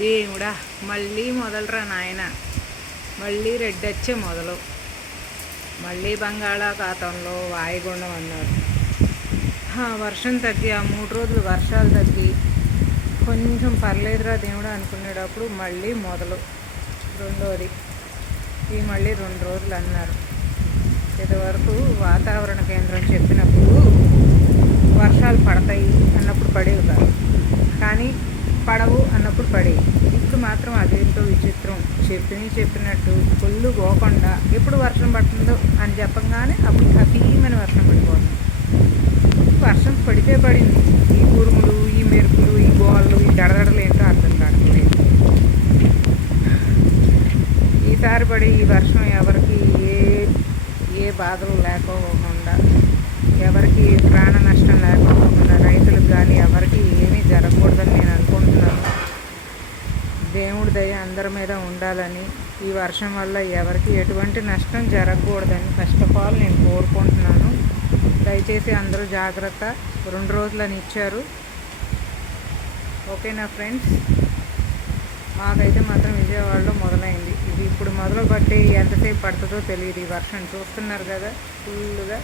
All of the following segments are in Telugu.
దేవుడా, మళ్ళీ మొదలురా నాయన. మళ్ళీ రెడ్డొచ్చే మొదలు. మళ్ళీ బంగాళాఖాతంలో వాయుగుండం అన్నారు. వర్షం తగ్గి ఆ 3 రోజులు వర్షాలు తగ్గి కొంచెం పర్లేదురా దేవుడా అనుకునేటప్పుడు మళ్ళీ మొదలు. రెండోది ఈ మళ్ళీ 2 రోజులు అన్నారు. ఇదివరకు వాతావరణ కేంద్రం చెప్పినప్పుడు వర్షాలు పడతాయి అన్నప్పుడు పడేవి కాదు, కానీ పడవు అన్నప్పుడు పడేవి. ఇప్పుడు మాత్రం అదేంటో విచిత్రం. చెప్పినట్టు కొల్లు పోకుండా ఎప్పుడు వర్షం పడుతుందో అని చెప్పంగానే అప్పుడు అతీమని వర్షం పడిపోతుంది. వర్షం పడితే పడింది. ఈ ఉరుములు, ఈ మెరుపులు, ఈ గోళ్ళు, ఈ దడదడలు ఏంటో అర్థం కావట్లేదు. ఈసారి పడి ఈ వర్షం ఎవరికి ఏ బాధలు లేకోకుండా, ఎవరికి ప్రాణ నష్టం లేకోకుండా, రైతులకు కానీ ఎవరికి ఏమీ జరగకూడదని నేను అనుకుంటున్నాను. దేవుడి దయ అందరి మీద ఉండాలని, ఈ వర్షం వల్ల ఎవరికి ఎటువంటి నష్టం జరగకూడదని ఫస్ట్ ఆఫ్ ఆల్ నేను కోరుకుంటున్నాను. దయచేసి అందరూ జాగ్రత్త. 2 రోజులని ఇచ్చారు. ఓకేనా ఫ్రెండ్స్? మాకైతే మాత్రం విజయవాడలో మొదలైంది. ఇది ఇప్పుడు మొదలు పట్టి ఎంతసేపు పడుతుందో తెలియదు. ఈ వర్షం చూస్తున్నారు కదా, ఫుల్గా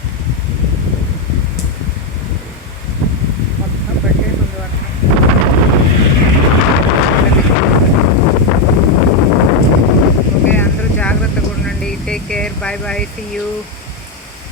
మొత్తం పట్టేస్తుంది వర్షం. ఓకే, అందరూ జాగ్రత్తగా ఉండండి. Take care. Bye bye. See you.